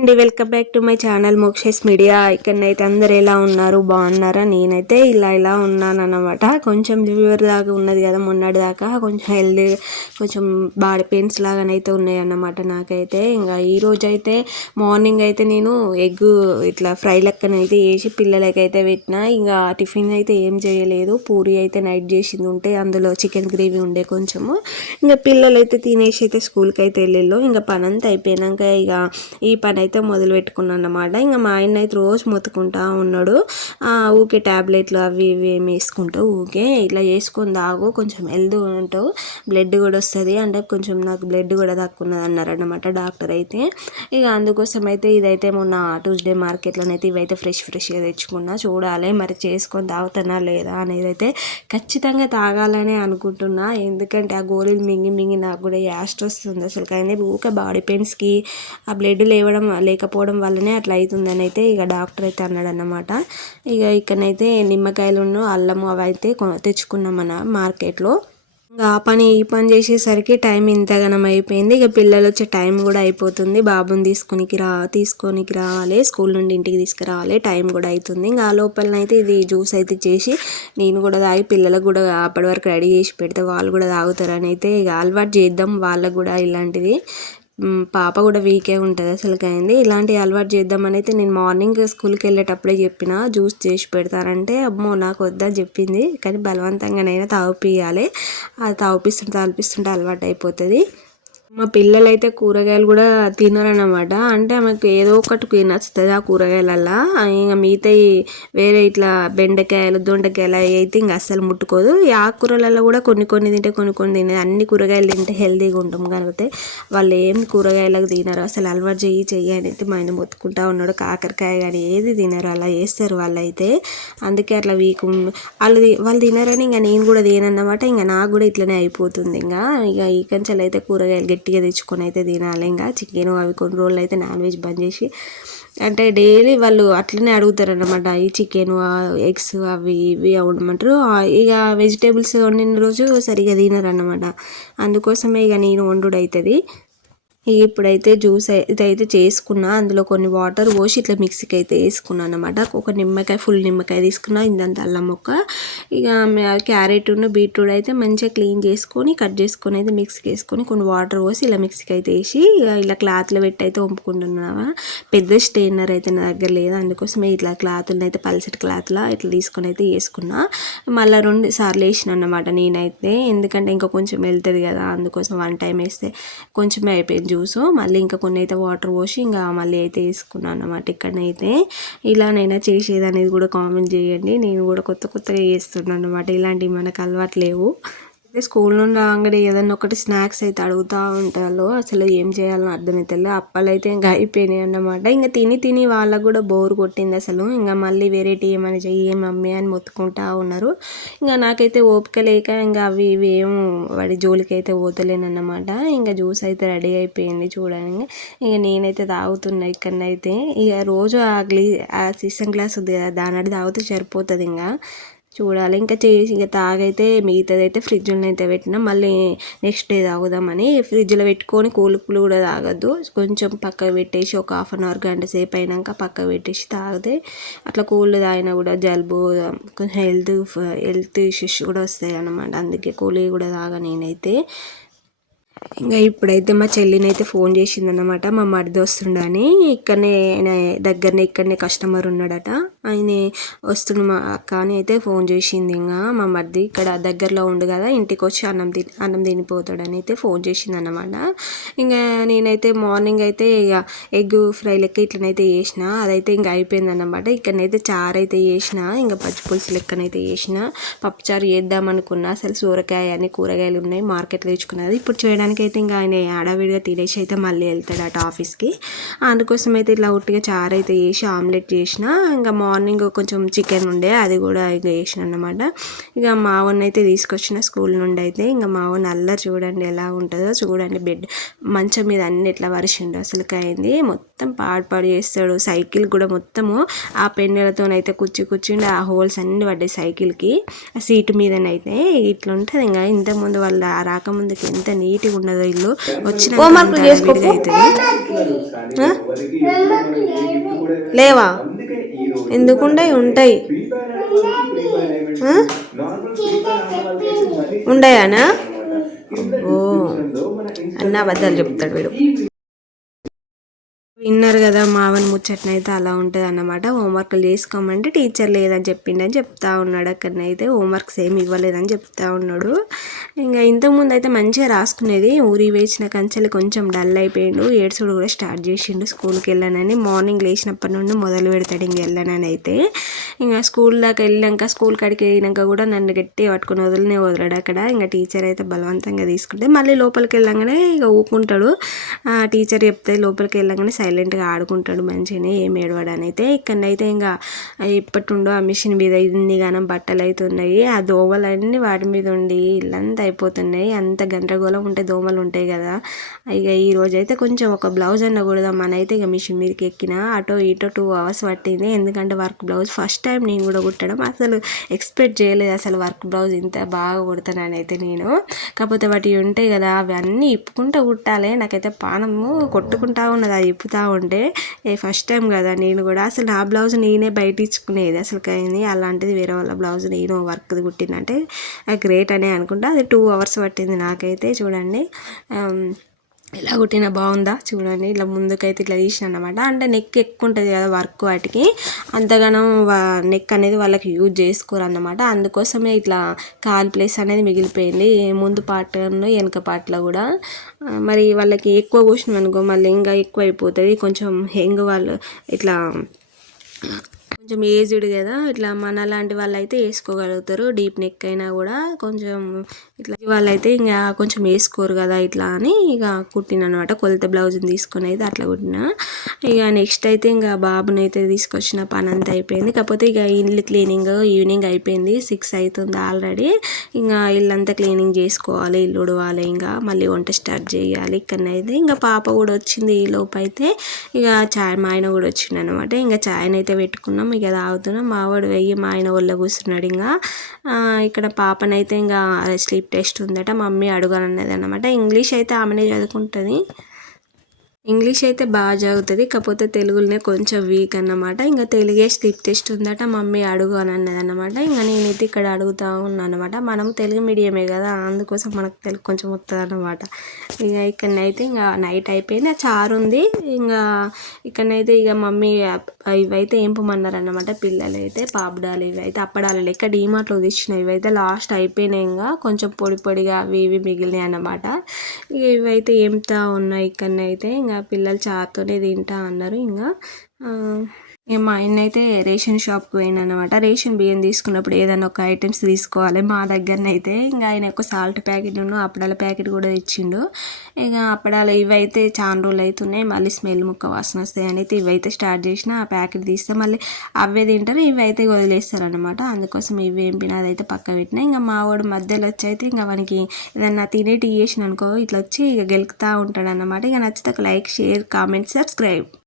అండి welcome back to my channel Moksha's media. ఇక్కడనైతే అందరు ఎలా ఉన్నారు? బాగున్నారా? నేనైతే ఇలా ఇలా ఉన్నాను అన్నమాట కొంచెం ఫీవర్ దాకా ఉన్నది కదా మొన్నటి దాకా కొంచెం హెల్దీ కొంచెం బాడీ పెయిన్స్ లాగానైతే ఉన్నాయి అన్నమాట నాకైతే. ఇంకా ఈరోజు అయితే మార్నింగ్ అయితే నేను ఎగ్ ఇట్లా ఫ్రై లెక్కనైతే వేసి పిల్లలకైతే పెట్టిన. ఇంకా టిఫిన్ అయితే ఏం చేయలేదు. పూరి అయితే నైట్ చేసింది ఉంటే అందులో చికెన్ గ్రేవీ ఉండే కొంచెము. ఇంకా పిల్లలు అయితే తినేసి అయితే స్కూల్కి అయితే వెళ్ళిళ్ళు. ఇంకా పని అంతా అయిపోయినాక ఇక ఈ పని అయితే మొదలు పెట్టుకున్నాను అనమాట ఇంకా మా ఆయన అయితే రోజు మొత్తుకుంటా ఉన్నాడు. ఊకే ట్యాబ్లెట్లు అవి ఇవి ఏమి వేసుకుంటావు ఊకే ఇట్లా చేసుకొని తాగు కొంచెం హెల్త్గా ఉంటావు బ్లడ్ కూడా వస్తుంది. అంటే కొంచెం నాకు బ్లడ్ కూడా తక్కువ అన్నారన్నమాట డాక్టర్ అయితే. ఇక అందుకోసం అయితే ఇదైతే మొన్న ట్యూస్డే మార్కెట్లోనైతే ఇవైతే ఫ్రెష్ ఫ్రెష్గా తెచ్చుకున్నా. చూడాలి మరి చేసుకొని తాగుతానా లేదా అనేది అయితే ఖచ్చితంగా తాగాలనే అనుకుంటున్నా. ఎందుకంటే ఆ గోళీలు మింగి మింగి నాకు కూడా యాస్ట్ వస్తుంది అసలు. కానీ ఊక బాడీ పెయిన్స్కి ఆ బ్లడ్ లేవడం లేకపోవడం వల్లనే అట్లా అవుతుందని అయితే ఇక డాక్టర్ అయితే అన్నాడు అన్నమాట ఇక ఇక్కడనైతే నిమ్మకాయలు అల్లము అవి అయితే తెచ్చుకున్నాం మన మార్కెట్లో. ఇంకా ఆ పని ఈ పని చేసేసరికి టైం ఇంతగానం అయిపోయింది. ఇక పిల్లలు వచ్చే టైం కూడా అయిపోతుంది. బాబుని తీసుకొనికి రా తీసుకొనికి రావాలి. స్కూల్ నుండి ఇంటికి తీసుకురావాలి. టైం కూడా అవుతుంది ఇంకా ఆ లోపలనైతే ఇది జ్యూస్ అయితే చేసి నేను కూడా తాగి పిల్లలకు కూడా అప్పటి వరకు రెడీ చేసి పెడితే వాళ్ళు కూడా తాగుతారని అయితే ఇక అలవాటు చేద్దాం. వాళ్ళకు కూడా ఇలాంటిది. పాప కూడా వీకే ఉంటుంది అసలుకి అయింది ఇలాంటి అలవాటు చేద్దామని అయితే నేను మార్నింగ్ స్కూల్కి వెళ్ళేటప్పుడే చెప్పిన జ్యూస్ చేసి పెడతారంటే అమ్మో నాకు వద్దని చెప్పింది. కానీ బలవంతంగానైనా తాగిపియాలి అది తాగిపిస్తుంటే తాగిపిస్తుంటే అలవాటు అయిపోతుంది మా పిల్లలైతే కూరగాయలు కూడా తినరనమాట అంటే ఆమెకు ఏదో ఒకటి నచ్చుతుంది ఆ కూరగాయలల్లా. ఇంకా మిగతా వేరే ఇట్లా బెండకాయలు దొండకాయలు అయితే ఇంకా అస్సలు ముట్టుకోదు. ఈ ఆకుకూరలలో కూడా కొన్ని కొన్ని తింటే కొన్ని కొన్ని తినే అన్ని కూరగాయలు తింటే హెల్తీగా ఉంటాం కాకపోతే వాళ్ళు ఏం కూరగాయలకు తినరు. అసలు అలవాటు చెయ్యి చెయ్యి అని అయితే మా ఆయన మొత్తుకుంటా ఉన్నాడు. కాకరకాయ కానీ ఏది తినరు. అలా వేస్తారు వాళ్ళైతే. అందుకే అట్లా వీక్ వాళ్ళు వాళ్ళు తినరని ఇంకా నేను కూడా తినన్నమాట ఇంకా నాకు కూడా ఇట్లనే అయిపోతుంది. ఇంకా ఇక ఈ కంచెలు అయితే కూరగాయలు గట్టిగా తెచ్చుకొని అయితే తినాలి. ఇంకా చికెన్ అవి కొన్ని రోజులు అయితే నాన్ వెజ్ బంద్ చేసి అంటే డైలీ వాళ్ళు అట్లనే అడుగుతారు అనమాట ఈ చికెన్ ఎగ్స్ అవి ఇవి అవ్వమంటారు ఇక వెజిటేబుల్స్ వండిన రోజు సరిగా తినరు అనమాట అందుకోసమే ఇక నేను వండుడు అవుతుంది ఇప్పుడైతే జ్యూస్ ఇదైతే చేసుకున్నా. అందులో కొన్ని వాటర్ పోసి ఇట్లా మిక్సీకి అయితే వేసుకున్నాను అనమాట ఒక నిమ్మకాయ ఫుల్ నిమ్మకాయ తీసుకున్నా ఇందంత అల్లం మొక్క. ఇక క్యారెట్ బీట్రూట్ అయితే మంచిగా క్లీన్ చేసుకొని కట్ చేసుకొని అయితే మిక్సీకి వేసుకొని కొన్ని వాటర్ పోసి ఇలా మిక్సీకి అయితే వేసి ఇలా క్లాత్లో పెట్టి అయితే వంపుకుంటున్నావా. పెద్ద స్టెయినర్ అయితే నా దగ్గర లేదు. అందుకోసమే ఇట్లా క్లాత్లను అయితే పల్సటి క్లాత్లా ఇట్లా తీసుకొని అయితే వేసుకున్నా. మళ్ళీ రెండు సార్లు వేసిన అన్నమాట నేనైతే. ఎందుకంటే ఇంకా కొంచెం వెళ్తుంది కదా అందుకోసం వన్ టైం వేస్తే కొంచెమే అయిపోయింది జ్యూస్ మళ్ళీ ఇంకా కొన్ని అయితే వాటర్ పోసి ఇంకా మళ్ళీ అయితే వేసుకున్నాను అనమాట ఇక్కడనైతే. ఇలానైనా చేసేది అనేది కూడా కామెంట్ చేయండి. నేను కూడా కొత్త కొత్తగా చేస్తున్నాను అనమాట ఇలాంటివి మనకు అలవాటు లేవు. అదే స్కూల్ నుండి రాగానే ఏదన్నా ఒకటి స్నాక్స్ అయితే అడుగుతూ ఉంటారు. అసలు ఏం చేయాలని అర్థమవుతుంది అప్పాలు అయితే ఇంకా అయిపోయినాయి అన్నమాట. ఇంకా తిని తిని వాళ్ళకు కూడా బోర్ కొట్టింది అసలు. ఇంకా మళ్ళీ వెరైటీ ఏమైనా చెయ్యి మమ్మీ అని మొత్తుకుంటా ఉన్నారు. ఇంకా నాకైతే ఓపిక లేక ఇంకా అవి ఇవి ఏం వాడి జోలికి అయితే పోతలేనన్నమాట ఇంకా జ్యూస్ అయితే రెడీ అయిపోయింది చూడండి. ఇక నేనైతే తాగుతున్నా ఇక్కడనైతే. ఇక రోజు ఆ గ్లీ ఆ సీసన్ గ్లాస్ ఉంది కదా దాని తాగితే సరిపోతుంది ఇంకా. చూడాలి. ఇంకా చేసి ఇంకా తాగైతే మిగతాది అయితే ఫ్రిడ్జ్లో అయితే పెట్టినా మళ్ళీ నెక్స్ట్ డే తాగుదామని ఫ్రిడ్జ్లో పెట్టుకొని కూలుకులు కూడా తాగద్దు. కొంచెం పక్కకు పెట్టేసి ఒక హాఫ్ అన్ అవర్ గంట సేపు అయినాక పక్కకు పెట్టేసి తాగితే అట్లా కూల్ తాగినా కూడా జలుబు కొంచెం హెల్త్ హెల్త్ ఇష్యూస్ కూడా వస్తాయి అన్నమాట అందుకే కూలీ కూడా తాగా నేనైతే. ఇంకా ఇప్పుడైతే మా చెల్లిని అయితే ఫోన్ చేసిందన్నమాట. మా మరిది వస్తుండని ఇక్కడనే ఆయన దగ్గరనే ఇక్కడనే కస్టమర్ ఉన్నాడట. ఆయన వస్తుండు మా అక్క అని అయితే ఫోన్ చేసింది ఇంకా. మా మరిది ఇక్కడ దగ్గరలో ఉండు కదా ఇంటికి వచ్చి అన్నం తిని అన్నం తినిపోతాడని అయితే ఫోన్ చేసింది అన్నమాట ఇంకా నేనైతే మార్నింగ్ అయితే ఇక ఎగ్ ఫ్రై లెక్క ఇట్లనైతే చేసిన. అదైతే ఇంకా అయిపోయిందన్నమాట. ఇక్కడనైతే చారు అయితే చేసిన. ఇంకా పచ్చి పులుసు లెక్కనైతే చేసిన. పప్పుచారు చేద్దాం అనుకున్నా అసలు సూరకాయ అని కూరగాయలు ఉన్నాయి. మార్కెట్లో తెచ్చుకున్నది. ఇప్పుడు చేయడానికి అయితే ఇంకా ఆయన ఆడవిడిగా తినేసి అయితే మళ్ళీ వెళ్తాడు అటు ఆఫీస్కి. అందుకోసం అయితే ఇట్లా ఉట్టిగా చారు అయితే వేసి ఆమ్లెట్ చేసిన ఇంకా మార్నింగ్ కొంచెం చికెన్ ఉండే అది కూడా ఇక చేసిన అనమాట ఇక మావన్ అయితే తీసుకొచ్చిన స్కూల్ నుండి అయితే ఇంకా మావన్ అల్లరి చూడండి ఎలా ఉంటుందో చూడండి బెడ్ మంచం మీద అన్ని ఎట్లా వరిసిండు అసలుకి అయింది మొత్తం మొత్తం పాడు పాడు చేస్తాడు. సైకిల్ కూడా మొత్తము ఆ పెన్నెలతోనైతే కుచ్చి కూర్చుండి ఆ హోల్స్ అన్ని పడ్డాయి సైకిల్కి. ఆ సీటు మీదనైతే ఇట్లా ఉంటుంది ఇంకా. ఇంతకుముందు వాళ్ళ రాకముందుకి ఎంత నీట్గా ఉన్నదో ఇల్లు. వచ్చిన ఆ? లేవా ఎందుకుండే ఉంటాయి. ఆ? ఉండయానా? ఓ అన్న అబద్ధాలు చెప్తాడు వీడు. విన్నారు కదా మావన్ ముచ్చట్నైతే అలా ఉంటుంది అన్నమాట హోంవర్క్లు చేసుకోమంటే టీచర్ లేదని చెప్పిండని చెప్తా ఉన్నాడు. అక్కడనైతే హోంవర్క్స్ ఏమి ఇవ్వలేదని చెప్తా ఉన్నాడు. ఇంకా ఇంతకుముందు అయితే మంచిగా రాసుకునేది. ఊరి వేసిన కంచెలు కొంచెం డల్ అయిపోయిండు. ఏడ్చుడు కూడా స్టార్ట్ చేసిండు. స్కూల్కి వెళ్ళానని మార్నింగ్ లేచినప్పటి నుండి మొదలు పెడతాడు ఇంక వెళ్ళానని అయితే. ఇంకా స్కూల్ దాకా వెళ్ళాక స్కూల్ కాడికి వెళ్ళినాక కూడా నన్ను గట్టి పట్టుకుని వదిలినే వదలడు అక్కడ. ఇంకా టీచర్ అయితే బలవంతంగా తీసుకుంటే మళ్ళీ లోపలికి వెళ్ళంగానే ఇక ఊపుకుంటాడు ఆ టీచర్ చెప్తే లోపలికి వెళ్ళంగానే సైలెంట్గా ఆడుకుంటాడు మంచిగానే ఏం ఏడవడనైతే. అయితే ఇక్కడనైతే ఇంకా ఇప్పటి ఉండో ఆ మిషన్ మీద ఇన్ని గానం బట్టలు అయితే ఉన్నాయి ఆ దోమలన్నీ వాటి మీద ఉండి ఇల్లంతా అయిపోతున్నాయి. అంత గందరగోళం ఉంటే దోమలు ఉంటాయి కదా. ఇక ఈ రోజు అయితే కొంచెం ఒక బ్లౌజ్ అన్న కుడదాం మనైతే అయితే ఇక మిషన్ మీదకి ఎక్కిన అటో ఇటో టూ అవర్స్ పట్టింది. ఎందుకంటే వర్క్ బ్లౌజ్ ఫస్ట్ టైం నేను కూడా కుట్టడం. అసలు ఎక్స్పెక్ట్ చేయలేదు అసలు వర్క్ బ్లౌజ్ ఇంత బాగా కుడతానని అయితే నేను. కాకపోతే వాటి ఉంటాయి కదా అవి అన్నీ ఇప్పుకుంటూ కుట్టాలి. నాకైతే పానము కొట్టుకుంటా ఉన్నది. అది ఇప్పుతా ఉంటే ఏ ఫస్ట్ టైం కదా నేను కూడా. అసలు నా బ్లౌజ్ నేనే బయట ఇచ్చుకునేది అసలు కానీ అలాంటిది వేరే వాళ్ళ బ్లౌజ్ నేను వర్క్ది కుట్టిందంటే గ్రేట్ అనే అనుకుంటా. అది టూ అవర్స్ పట్టింది నాకైతే చూడండి. ఎలా కుట్టినా బాగుందా? చూడండి ఇట్లా ముందుకైతే ఇట్లా తీసిన అనమాట అంటే నెక్ ఎక్కువ ఉంటుంది కదా వర్క్ వాటికి. అంతగానం నెక్ అనేది వాళ్ళకి యూజ్ చేసుకోరు అన్నమాట అందుకోసమే ఇట్లా కాల్ ప్లేస్ అనేది మిగిలిపోయింది. ముందు పార్ట్ వెనక పార్ట్లో కూడా. మరి వాళ్ళకి ఎక్కువ కూర్చున్నాం అనుకో మళ్ళీ ఇంకా ఎక్కువ అయిపోతుంది కొంచెం హెంగ్ వాళ్ళు ఇట్లా కొంచెం ఏజ్డ్ కదా. ఇట్లా మన లాంటి వాళ్ళు అయితే వేసుకోగలుగుతారు. డీప్ నెక్ అయినా కూడా కొంచెం ఇట్లా వాళ్ళైతే ఇంకా కొంచెం వేసుకోరు కదా ఇట్లా అని ఇక కుట్టిన అనమాట కొలత బ్లౌజ్ని తీసుకొని అయితే అట్లా కుట్టిన. ఇక నెక్స్ట్ అయితే ఇంకా బాబుని అయితే తీసుకొచ్చిన పని అంతా అయిపోయింది. కాకపోతే ఇక ఇల్లు క్లీనింగ్ ఈవినింగ్ అయిపోయింది. సిక్స్ అవుతుంది ఆల్రెడీ ఇంకా ఇల్లంతా క్లీనింగ్ చేసుకోవాలి. ఇల్లు ఉడవాలి. ఇంకా మళ్ళీ వంట స్టార్ట్ చేయాలి. ఇక్కడనైతే ఇంకా పాప కూడా వచ్చింది ఈ లోపు అయితే. ఇక చాయ్ మా ఆయన కూడా వచ్చిండు అనమాట ఇంకా చాయ్ని అయితే పెట్టుకున్నాం. ఇక తాగుతున్నాం మావాడు వెయ్యి మా ఆయన ఒళ్ళ కూర్చున్నాడు ఇంకా ఆ, ఇక్కడ పాపనైతే ఇంకా స్లీప్ టెస్ట్ ఉందట. మమ్మీ అడగాలన్నది అనమాట ఇంగ్లీష్ అయితే ఆమెనే చదువుకుంటుంది. ఇంగ్లీష్ అయితే బాగా చదువుతుంది కాకపోతే తెలుగులోనే కొంచెం వీక్ అన్నమాట. ఇంకా తెలుగే స్లిప్ టెస్ట్ ఉందట మమ్మీ అడుగు అని అన్నది అనమాట ఇంకా నేనైతే ఇక్కడ అడుగుతా ఉన్నాను అనమాట మనం తెలుగు మీడియమే కదా అందుకోసం మనకు తెలుగు కొంచెం వస్తుంది అనమాట ఇక ఇక్కడనైతే ఇంకా నైట్ అయిపోయింది ఆ చారు ఉంది. ఇంకా ఇక్కడనైతే ఇక మమ్మీ ఇవైతే ఏం అనమాట పిల్లలు అయితే పాపడాలు ఇవి అయితే అప్పడాలు లెక్క డీమార్ట్లో తెచ్చినాయి ఇవైతే లాస్ట్ అయిపోయినాయి ఇంకా. కొంచెం పొడి పొడిగా అవి ఇవి మిగిలినాయి అన్నమాట. ఇక ఇవైతే ఏంతా ఉన్నాయి ఇక్కడనైతే ఇంకా పిల్లలు చారుతోనే తింటా అన్నారు. ఇంకా మా ఆయన అయితే రేషన్ షాప్కి పోయిండు అనమాట రేషన్ బియ్యం తీసుకున్నప్పుడు ఏదైనా ఒక ఐటమ్స్ తీసుకోవాలి. మా దగ్గరనైతే ఇంకా ఆయన ఒక సాల్ట్ ప్యాకెట్ అప్పడాల ప్యాకెట్ కూడా తెచ్చిండు. ఇక అప్పడాలు ఇవైతే చాలా రోజులు అవుతున్నాయి మళ్ళీ స్మెల్ ముక్క వాసన వస్తాయి అని అయితే ఇవైతే స్టార్ట్ చేసిన ఆ ప్యాకెట్ తీస్తే. మళ్ళీ అవే తింటారు ఇవి అయితే వదిలేస్తారు అనమాట అందుకోసం ఇవి ఏం అదైతే పక్క పెట్టినా. ఇంకా మా వాడు మధ్యలో వచ్చి అయితే ఇంకా మనకి ఏదన్నా తినేటి చేసిన అనుకో ఇట్లా వచ్చి ఇక గెలుకుతూ ఉంటాడు అనమాట ఇక నచ్చితే లైక్ షేర్ కామెంట్ సబ్స్క్రైబ్